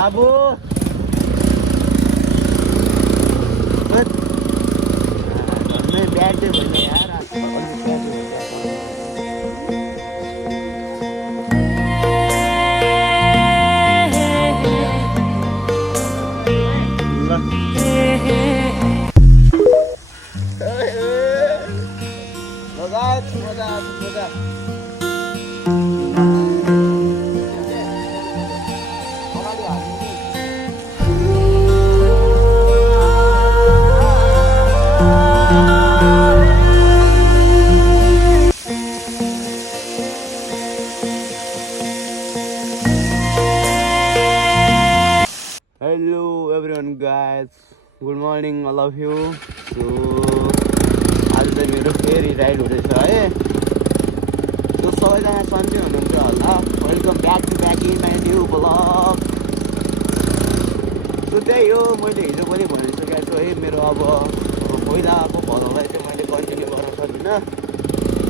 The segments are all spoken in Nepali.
बाबू घरमै ब्याड चाहिँ भइल यार मजा Hello everyone guys, good morning all of you. So आज चाहिँ मेरो फेरि राइड हुँदैछ है. सो सबैजना सन्चै हुनुहुन्छ होला. Welcome back in my new blog. So त्यही हो, मैले हिजो पनि भनिसकेको छु है, मेरो अब पहिलाको भ्लगलाई चाहिँ मैले कन्टिन्यू गर्न सकिनँ.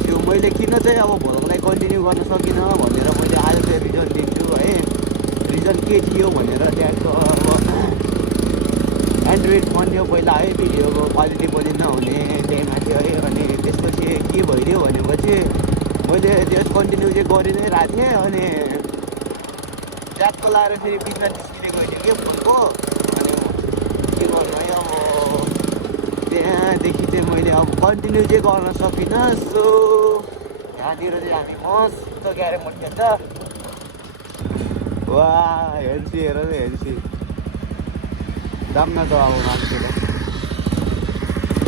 त्यो मैले किन चाहिँ अब भ्लगलाई कन्टिन्यू गर्न सकिनँ भनेर मैले आज चाहिँ रिजन दिन्छु है. रिजन के थियो भनेर त्यहाँको अब एन्ड्रोइड फोन थियो पहिला है, भिडियोको क्वालिटी पनि नहुने त्यही माथि है. अनि त्यसपछि के भइदियो भनेपछि मैले त्यस कन्टिन्यू चाहिँ गरि नै रहेको थिएँ. अनि ट्यागको लाएर फेरि बिचमा निस्किने गइदियो कि फोनको. अनि के गर्नु है, अब त्यहाँदेखि चाहिँ मैले अब कन्टिन्यू चाहिँ गर्न सकिनँ. सो यहाँनिर चाहिँ हामी मस्त ग्यारेमोड खेल्छ. वा हेर्छु हेर न हेर्छु दाम्न त अब मान्छेलाई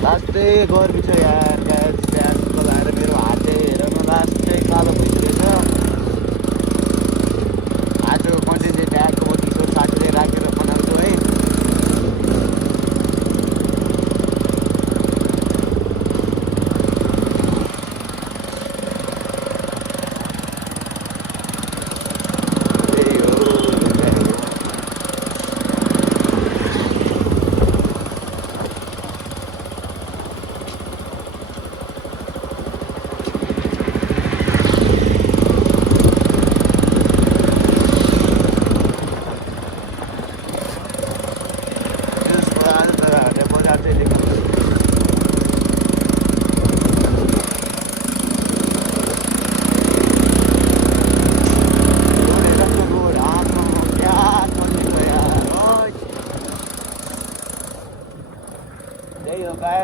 लास्टै गर्मी छ यार. ट्यागको लाएर मेरो हात चाहिँ हेर न लास्टै कालो भइसकेछ. आजको कन्टेन्ट चाहिँ ट्यागको म टी सर्ट साथीले राखेर बनाउँछु है.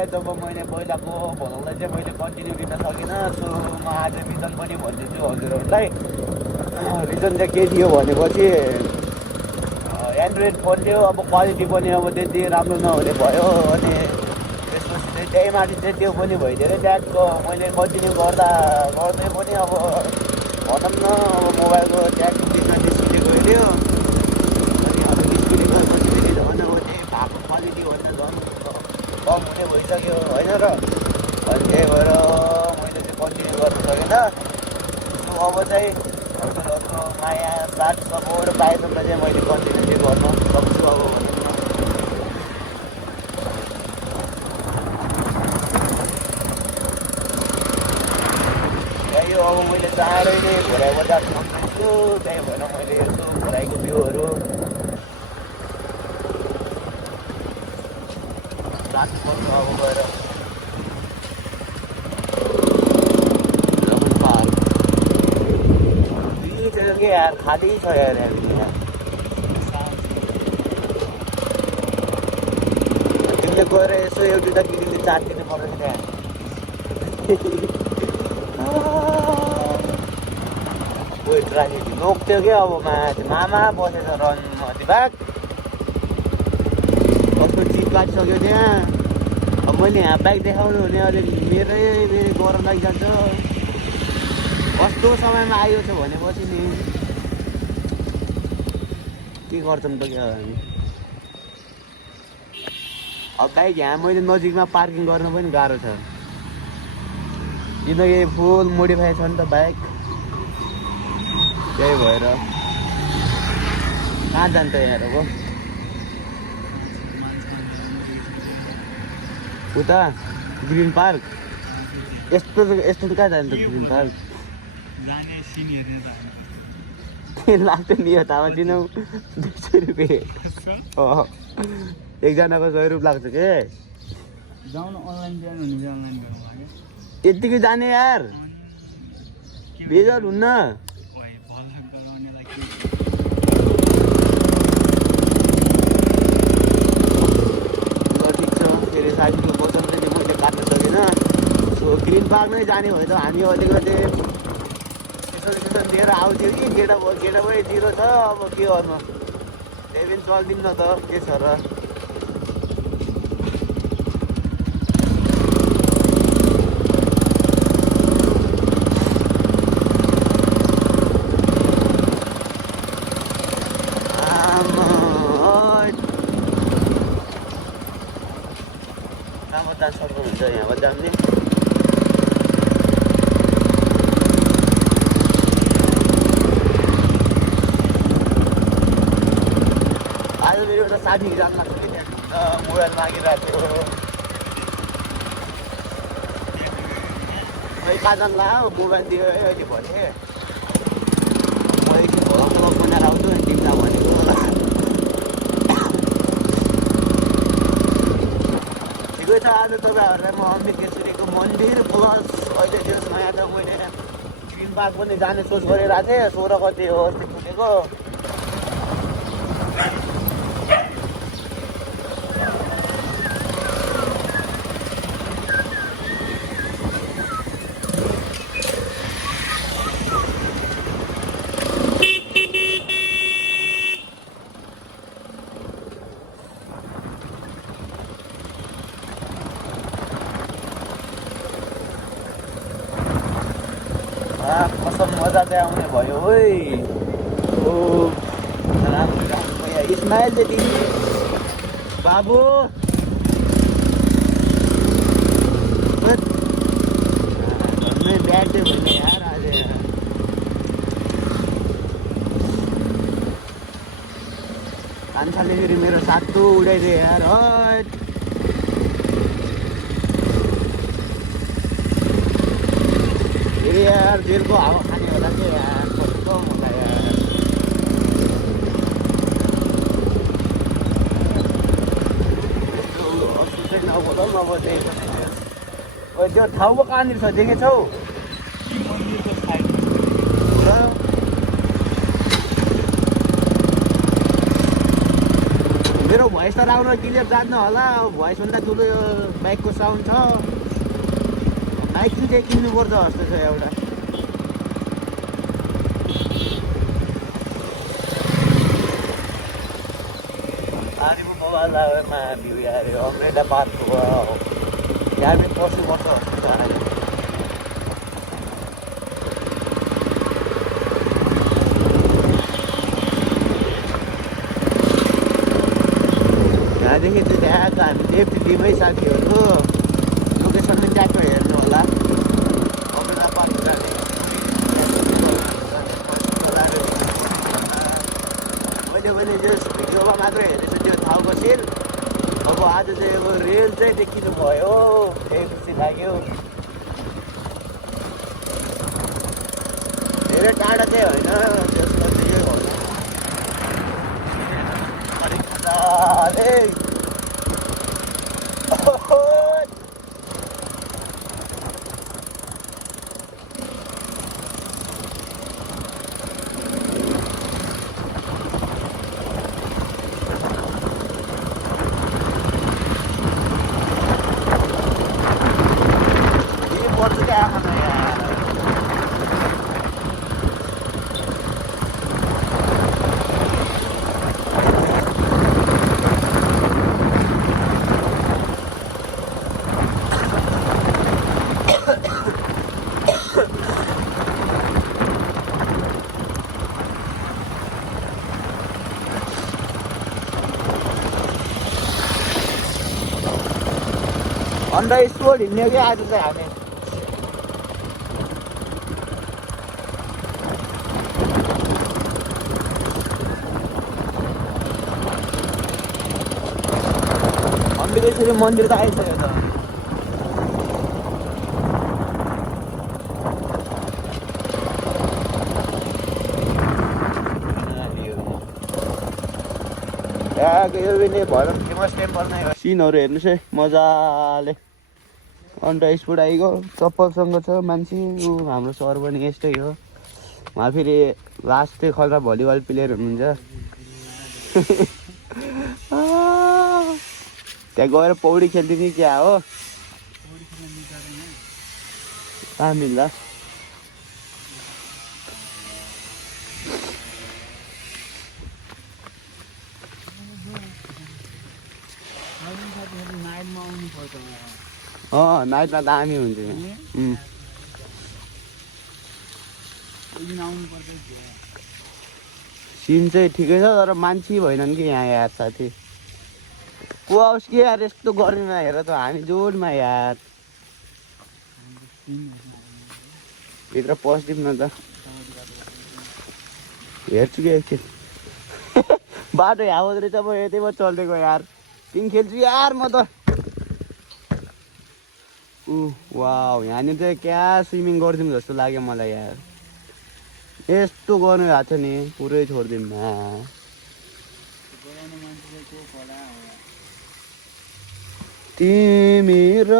जब मैले पहिलाको भ्लगलाई चाहिँ मैले कन्टिन्यू दिन सकिनँ. सो म आज रिजन पनि भनिदिन्छु हजुरहरूलाई. रिजन चाहिँ के थियो भनेपछि एन्ड्रोइड फोन थियो, अब क्वालिटी पनि अब त्यति राम्रो नहुने भयो. अनि त्यसपछि चाहिँ त्यही माथि चाहिँ त्यो पनि भइदिएर ट्यागको मैले कन्टिन्यू गर्दै पनि अब भनौँ न अब मोबाइलको ट्याग बिचमा निस्किने गइदियो. अनि अब निस्किने गएपछि फेरि झन् अब त्यही भएको क्वालिटीभन्दा झन् कम हुने भइसक्यो होइन र. अनि त्यही भएर मैले चाहिँ कन्टिन्यू गर्न सकिनँ. सो अब चाहिँ हजुरहरूको माया साथ सपोर्ट पाएसम्म चाहिँ मैले कन्टिन्यू चाहिँ गर्न सक्छु अब भनौँ न. त्यही हो, अब मैले चाँडै नै घोराइ बजार पुग्दैछु. त्यही भएर मैले यसो घोराइको भ्यूहरू राख्नु पर्छ अब गएर. के यार खाली छ यार तिमीले गएर यसो एउटा किरीले चाटिदिनु पर्छ त्यहाँ. वेट राखेको नोक्थ्यो क्या अब माथि मामा बसेछ रन दिभाग कस्तो चिप काटिसक्यो त्यहाँ. अब मैले यहाँ बाइक देखाउनु हुने अलिक मेरै गरम लागिजान्छ. कस्तो समयमा आयो छ भनेपछि नि के गर्छौँ त क्या हामी. अब बाइक यहाँ मैले नजिकमा पार्किङ गर्न पनि गाह्रो छ किनकि फुल मोडिफाई छ नि त बाइक. त्यही भएर कहाँ जान्छ यहाँ अब उता ग्रिन पार्क. यस्तो कहाँ जान्छ ग्रिन पार्क. लाग्छ नि यो तामा दिनौँ 200 रुपियाँ एकजनाको 100 रुपियाँ लाग्छ के यत्तिकै जाने यार बेजार हुन्न ल ठिक छ फेरि साथीको बोतल चाहिँ मैले काट्न सकेन सो ग्रिन पार्कमै जाने भयो त हामी अलिकति यसो लिएर आउँथ्यो कि केटा पनि जिरो छ अब के गर्नु त्यही पनि चल्दिउँ न त के छ र सर्कल हुन्छ यहाँबाट जाने आज मेरो एउटा साथी जान लाग्छ कि त्यहाँ मोबाइल मागिरहेको थियो खै कहाँ जान ला मोबाइल दियो अहिले भने मैले भ्लग बनाएर आउँछु नि तिमीलाई भनेको ठिकै छ आज तपाईँहरूलाई म अमृत केसरीको मन्दिर प्लस अहिले त्यो नयाँ त मैले ग्रिन पार्क पनि जाने सोच गरिरहेको थिएँ 16 गते हो अस्ति खुलेको कसम मजा चाहिँ आउने भयो है ओ राम्रो राम्रो इस्माइल चाहिँ तिमी बाबु घरमै ब्याग चाहिँ भइने यार आज कान्छाले फेरि मेरो सातो उडाइदियो यार हट यार जेलको हावा खाने होला के यार कस्तो मलाई यार सुसाइड नगर्दा पनि अब त्यही त्यो ठाउँको कहाँनिर छ देखेछौ मेरो भोइस त राम्रो क्लियर जान्न होला भोइसभन्दा ठुलो यो बाइकको साउन्ड छ बाइक चाहिँ किन्नुपर्छ जस्तो छ एउटा आर्मी मोबाइलमा भ्यू यार अम्ब्रेला पार्कको यहाँ पनि पस्नुपर्छ जस्तो छ अहिले यहाँदेखि चाहिँ त्यहाँको हामी लेफ्ट लिमै साथीहरूको लोकेसन पनि ट्याक्क हेर्नु होला अम्ब्रेला पार्क जाने मैले पनि जस्ट भिडियोमा मात्रै हेरेको त्यो ठाउँको सिन अब आज चाहिँ अब रेल चाहिँ देखिनु भयो त्यही खुसी लाग्यो धेरै टाढा चाहिँ होइन त्यसमा चाहिँ यो अलिक मजाले अन्त स्पोर्ट हिँड्ने कि आज चाहिँ हामी अम्बिकेश्वरी मन्दिर त आइसक्यो त यो पनि भयो फेमस टेम्पल नै हो। सिनहरू हेर्नुहोस् है मजाले अन्त स्पोर्ट आइगयो चप्पलसँग छ मान्छे। ऊ हाम्रो सहर पनि यस्तै हो। उहाँ फेरि लास्ट चाहिँ खल्रा भलिबल प्लेयर हुनुहुन्छ। त्यहाँ गएर पौडी खेलिदिने क्या हो कहाँ मिल्दा। नाइटमा दामी हुन्छ सिन चाहिँ ठिकै छ तर मान्छे भएनन् कि यहाँ यार साथी। को आओस् कि यार यस्तो गर्मीमा हेर त हामी जोडमा यार भित्र पसिदिउँ न त हेर्छु कि एकछिन। बाटो हावत रहेछ म यतैमा चल्दिएको यार किन खेल्छु यार म त। वाउ यहाँनिर चाहिँ क्या स्विमिङ गरिदिउँ जस्तो लाग्यो मलाई यार। यस्तो गर्नु भएको छ नि पुरै छोडिदिउँ न। तिमी र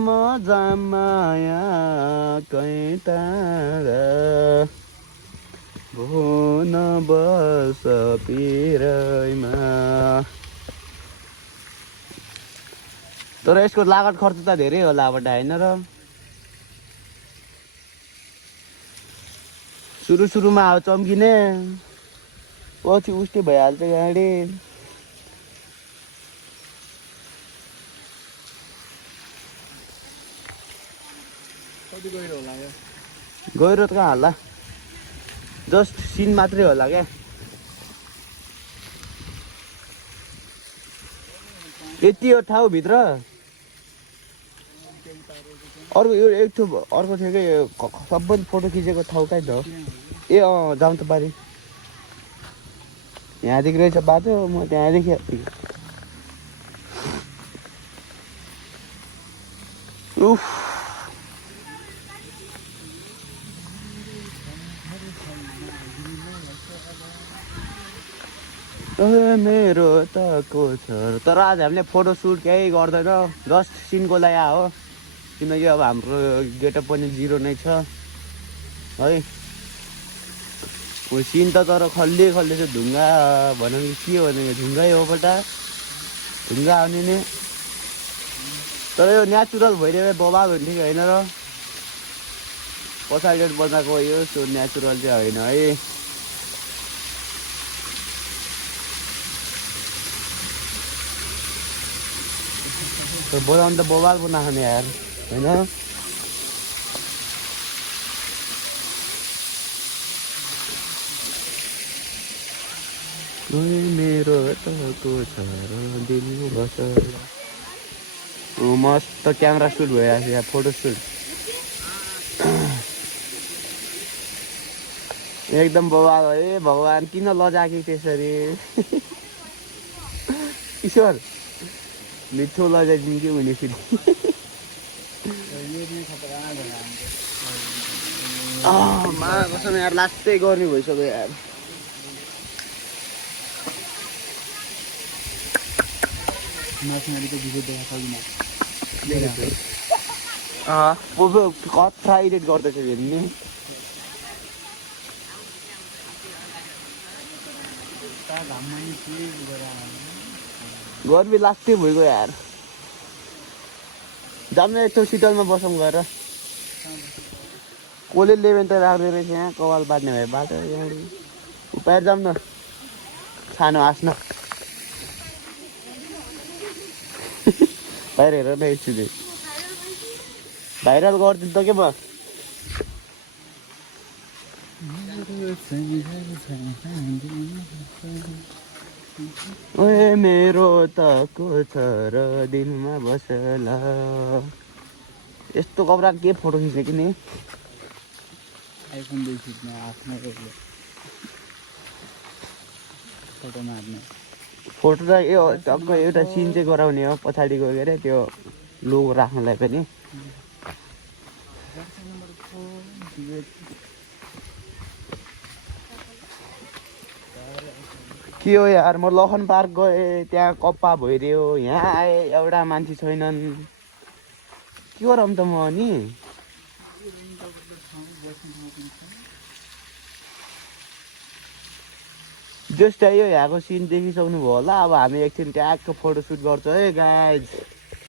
म जामाया कहीँ टाढा भुन बस पिरैमा। तर यसको लागत खर्च त धेरै होला अब होइन र। सुरुमा अब चम्किने पछि उस्तै भइहाल्छ गाडी। गहिरो त कहाँ होला जस्ट सिन मात्रै होला क्या। यति हो ठाउँभित्र अर्को यो एक थियो अर्को थियो कि सबभन्दा फोटो खिचेको ठाउँ कहीँ त हो। ए जाउँ त पारि यहाँदेखि रहेछ बाटो म त्यहाँदेखि। उफ मेरो त को छ। तर आज हामीले फोटो सुट केही गर्दैन जस्ट सिनको लागि हो किनकि अब हाम्रो गेटअप पनि जिरो नै छ है। सिन त तर खल्ली छ ढुङ्गा भनौँ कि के भनेको ढुङ्गै हो बटा ढुङ्गा आउने नि। तर यो नेचुरल भइदियो बबाल हुन्थ्यो कि होइन र। पछाडि बनाएको यो त्यो नेचुरल चाहिँ होइन है। बनाउनु त बबाल बनाएको यार होइन। मेरो त को छ र दिल बस। मस्त क्यामेरा सुट भइरहेको छ यहाँ फोटो सुट एकदम बवाल है। भगवान् किन लजाके त्यसरी ईश्वर मिठो लजाइदिनु कि हुने फेरि। कसम यार लास्टै गर्ने भइसक्यो यार। कत्रा एडिट गर्दैछ हेर्ने गर्मी लास्टै भइगयो यार। जाउँ न यस्तो शीतलमा बसौँ गएर। कसले लेभेन त राख्दै रहेछ यहाँ कपाल बाँध्ने भए बाटो यहाँ उपाएर जाउँ न सानो हाँस्न। बाहिर हेर न एकछिन भाइरल गरिदिनु त के म। ओए मेरो त को छ र दिनमा बसला। यस्तो कपडा के फोटो खिच्ने कि नि आइफोन खिच्ने आफ्नो फोटो मार्ने फोटो त यो टक्क एउटा सिन चाहिँ गराउने हो पछाडि गयो अरे त्यो लोगो राख्नलाई पनि। के हो यार म लखन पार्क गएँ त्यहाँ कप्पा भइरह्यो यहाँ आएँ एउटा मान्छे छैनन् के गरौँ त म अनि जस्ट यो यहाँको सिन देखिसक्नु भयो होला अब हामी एकछिन ट्यागको फोटोसुट गर्छ है गाइज